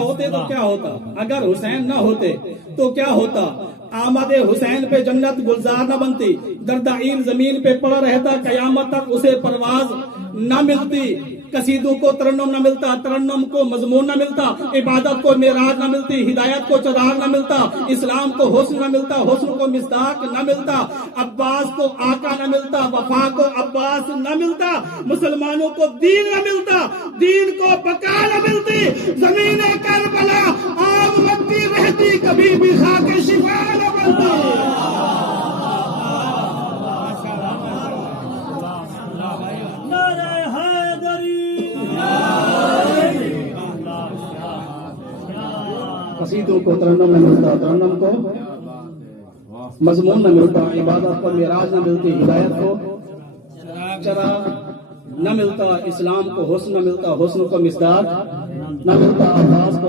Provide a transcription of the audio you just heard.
ہوتے تو کیا ہوتا؟ اگر حسین نہ ہوتے تو کیا ہوتا؟ آمد حسین پہ جنت گلزار نہ بنتی، دردائر زمین پہ پڑا رہتا، قیامت تک اسے پرواز نہ ملتی، قصیدوں کو ترنم نہ ملتا، ترنم کو مضمون نہ ملتا، عبادت کو معراج نہ ملتی، ہدایت کو چراغ نہ ملتا، اسلام کو حسن نہ ملتا، حسن کو مصداق نہ ملتا، عباس کو آقا نہ ملتا، وفا کو عباس نہ ملتا، مسلمانوں کو دین نہ ملتا، دین کو بقا نہ ملتی، زمین کربلا آگ لگتی رہتی، کبھی بھی خاک شفا نہ بنتی۔ قصیدوں کو ترنم نہ ملتا، ترنم کو مضمون نہ ملتا، عبادت کو معراج نہ ملتی، ہدایت کو چراغ نہ ملتا، اسلام کو حسن نہ ملتا، حسن کو مصداق نہ ملتا، عباس کو